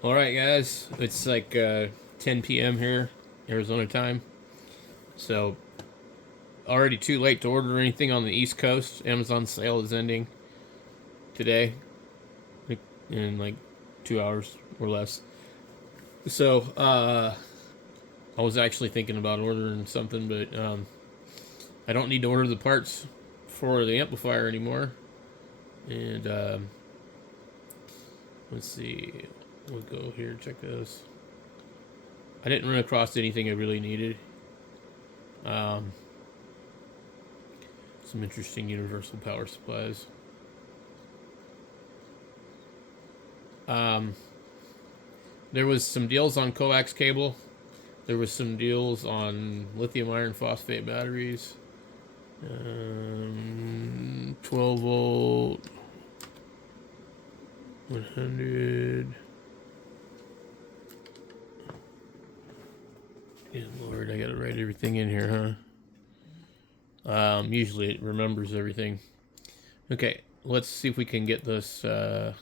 All right, guys. It's like 10 p.m. here, Arizona time. So already too late to order anything on the East Coast. Amazon sale is ending today, in like 2 hours or less. So I was actually thinking about ordering something, but I don't need to order the parts for the amplifier anymore. And let's see. We'll go here, check those. I didn't run across anything I really needed. Um, some interesting universal power supplies. Um, there was some deals on coax cable. There was some deals on lithium iron phosphate batteries. 12 volt, 100. Yeah, Lord, I gotta write everything in here, huh? Usually it remembers everything. Okay, let's see if we can get this. Okay,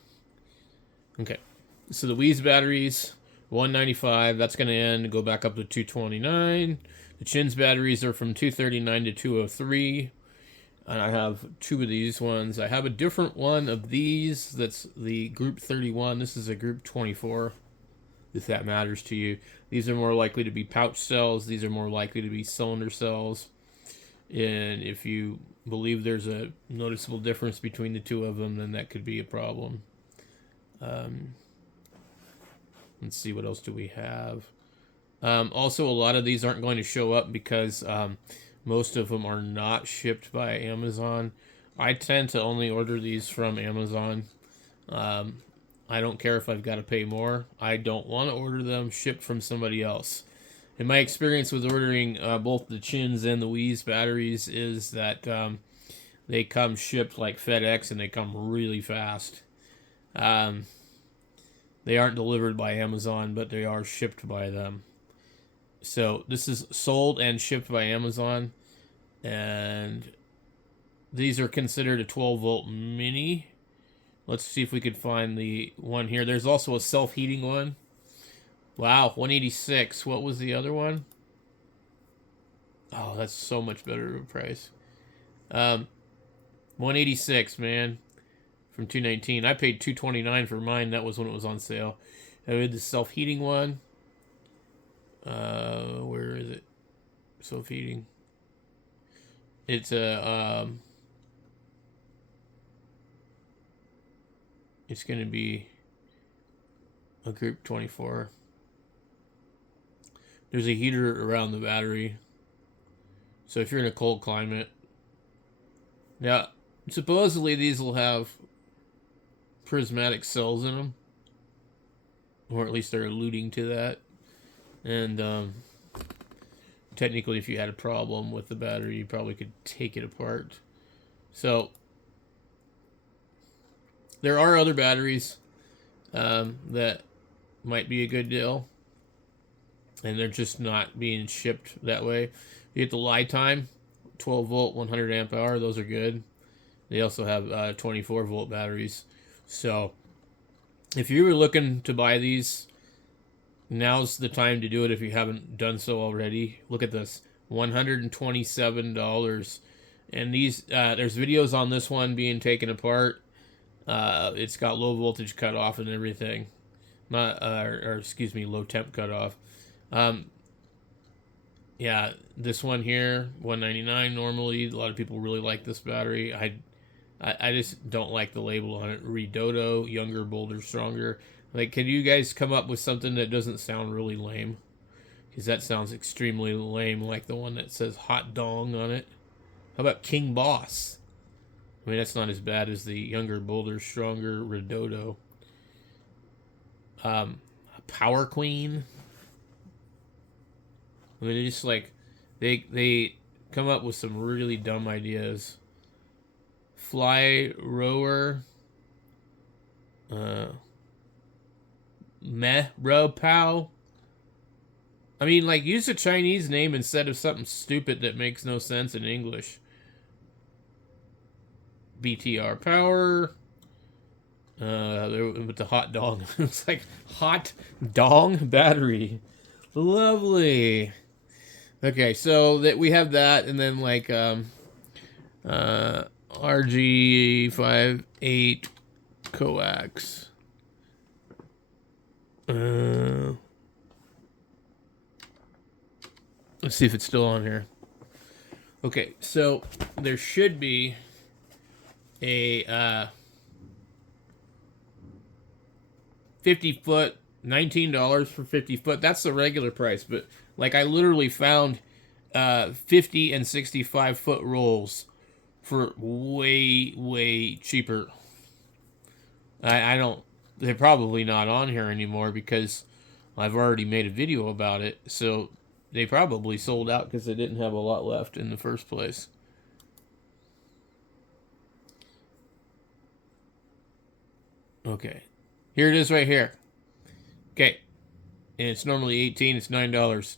so the WEIZE batteries, 195. That's going to end. Go back up to 229. The Chin's batteries are from 239 to 203. And I have two of these ones. I have a different one of these. That's the Group 31. This is a Group 24, if that matters to you. These are more likely to be pouch cells. These are more likely to be cylinder cells. And if you believe there's a noticeable difference between the two of them, then that could be a problem. Let's see, what else do we have? Also, a lot of these aren't going to show up because most of them are not shipped by Amazon. I tend to only order these from Amazon. I don't care if I've got to pay more. I don't want to order them shipped from somebody else. In my experience with ordering both the Chins and the WEIZE batteries is that they come shipped like FedEx and they come really fast. They aren't delivered by Amazon, but they are shipped by them. So this is sold and shipped by Amazon, and these are considered a 12 volt mini. Let's see if we could find the one here. There's also a self-heating one. Wow, 186. What was the other one? Oh, that's so much better of a price. 186, man, from 219. I paid 229 for mine. That was when it was on sale. I had the self-heating one. Where is it? Self-heating. It's a it's going to be a Group 24. There's a heater around the battery, so if you're in a cold climate, now supposedly these will have prismatic cells in them, or at least they're alluding to that. And technically, if you had a problem with the battery, you probably could take it apart. So there are other batteries that might be a good deal, and they're just not being shipped that way. You get the Li-Time, 12 volt, 100 amp hour. Those are good. They also have 24 volt batteries. So if you were looking to buy these, now's the time to do it if you haven't done so already. Look at this, $127. And these, there's videos on this one being taken apart. It's got low voltage cutoff and everything. Not, or excuse me, low temp cutoff. Yeah, this one here, 199 normally. A lot of people really like this battery. I just don't like the label on it. Redodo, younger, bolder, stronger. Like, can you guys come up with something that doesn't sound really lame? Because that sounds extremely lame, like the one that says hot dong on it. How about King Boss? I mean, that's not as bad as the younger, bolder, stronger Redodo. Power Queen. I mean, they just like they come up with some really dumb ideas. Fly rower. Meh ro pow. I mean, like, use a Chinese name instead of something stupid that makes no sense in English. BTR power. With the hot dong. It's like hot dong battery. Lovely. Okay, so that we have that, and then like RG58 coax. Let's see if it's still on here. Okay, so there should be a 50-foot, $19 for 50 foot. That's the regular price, but like I literally found 50 and 65-foot rolls for way cheaper. I don't. They're probably not on here anymore because I've already made a video about it. So they probably sold out because they didn't have a lot left in the first place. Okay, here it is right here. Okay, and it's normally $18. It's $9.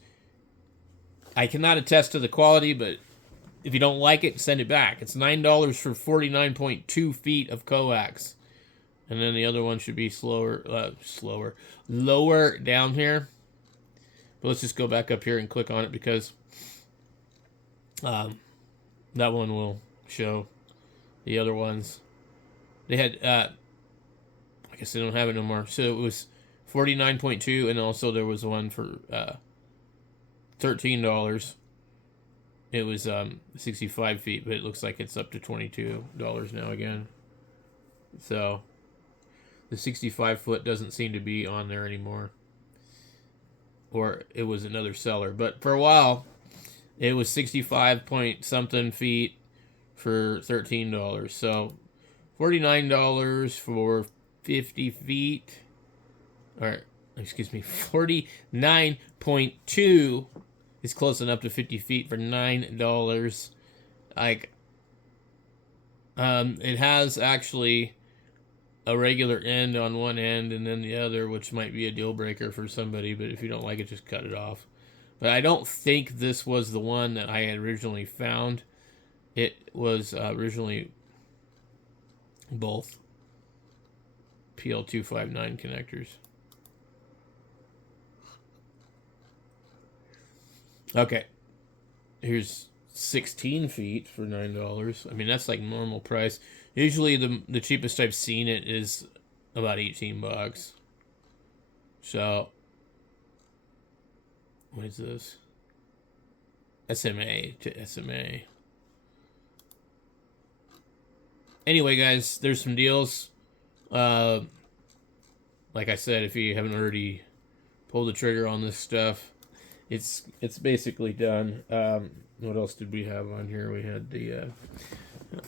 I cannot attest to the quality, but if you don't like it, send it back. It's $9 for 49.2 feet of coax. And then the other one should be lower down here. But let's just go back up here and click on it because that one will show the other ones. They had, I guess they don't have it no more. So it was 49.2, and also there was one for $13. It was 65 feet, but it looks like it's up to $22 now again. So the 65-foot doesn't seem to be on there anymore. Or it was another seller. But for a while, it was 65 point something feet for $13. So $49 for 50 feet. Or, excuse me, 49.2 is close enough to 50 feet for $9. Like, it has actually a regular end on one end and then the other, which might be a deal breaker for somebody, but if you don't like it, just cut it off. But I don't think this was the one that I had originally found. It was originally both PL259 connectors. Okay, here's 16 feet for $9. I mean, that's like normal price. Usually the cheapest I've seen it is about 18 bucks. So, what is this? SMA to SMA. Anyway, guys, there's some deals. Like I said, if you haven't already pulled the trigger on this stuff, it's basically done. What else did we have on here? We had the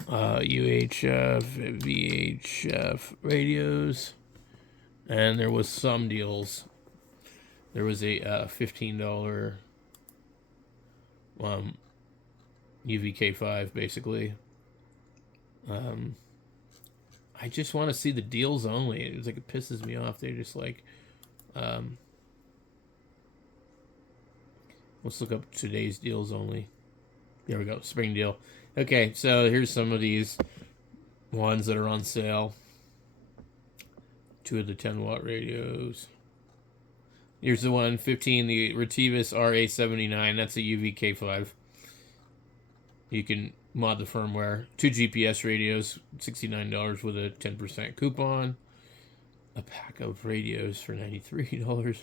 UHF, VHF radios, and there was some deals. There was a $15 UVK5, basically. I just want to see the deals only. It's like it pisses me off. They're just like, let's look up today's deals only. There we go, spring deal. Okay, so here's some of these ones that are on sale. 2 of the 10-watt radios. Here's the one, 15, the Retivus RA79. That's a UVK5. You can mod the firmware. 2 GPS radios, $69 with a 10% coupon. A pack of radios for $93.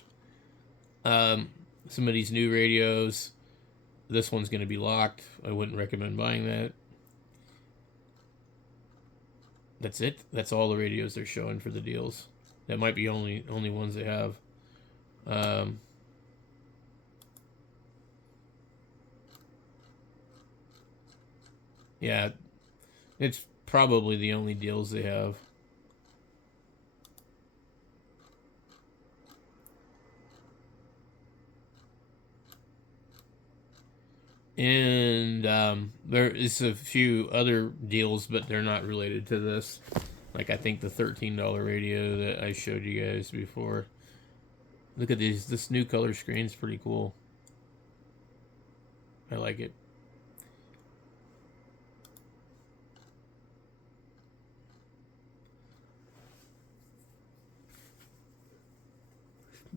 Some of these new radios. This one's going to be locked. I wouldn't recommend buying that. That's it. That's all the radios they're showing for the deals. That might be only ones they have. Yeah, it's probably the only deals they have. And there is a few other deals, but they're not related to this. Like I think the $13 radio that I showed you guys before. Look at these. This new color screen's pretty cool. I like it.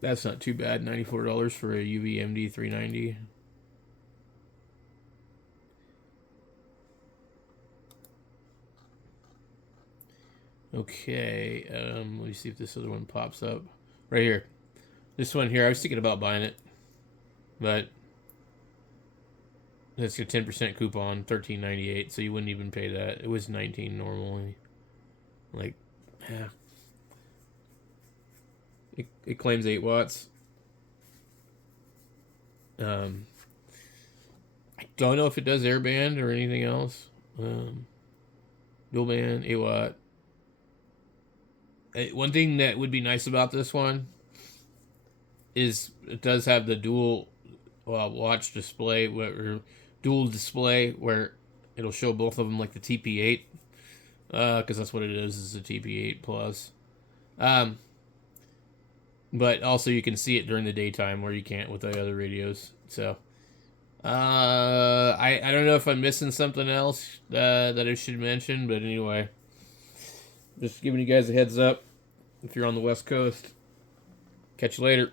That's not too bad. $94 for a UVMD 390. Okay, let me see if this other one pops up. Right here. This one here, I was thinking about buying it, but it's a 10% coupon, $13.98, so you wouldn't even pay that. It was $19 normally. Like, yeah. It claims 8 watts. I don't know if it does airband or anything else. Dual band, 8 watt. One thing that would be nice about this one is it does have the dual watch display, or dual display, where it'll show both of them like the TP8, because that's what it is a TP8 Plus. But also you can see it during the daytime where you can't with the other radios. So I don't know if I'm missing something else that I should mention, but anyway, just giving you guys a heads up if you're on the West Coast. Catch you later.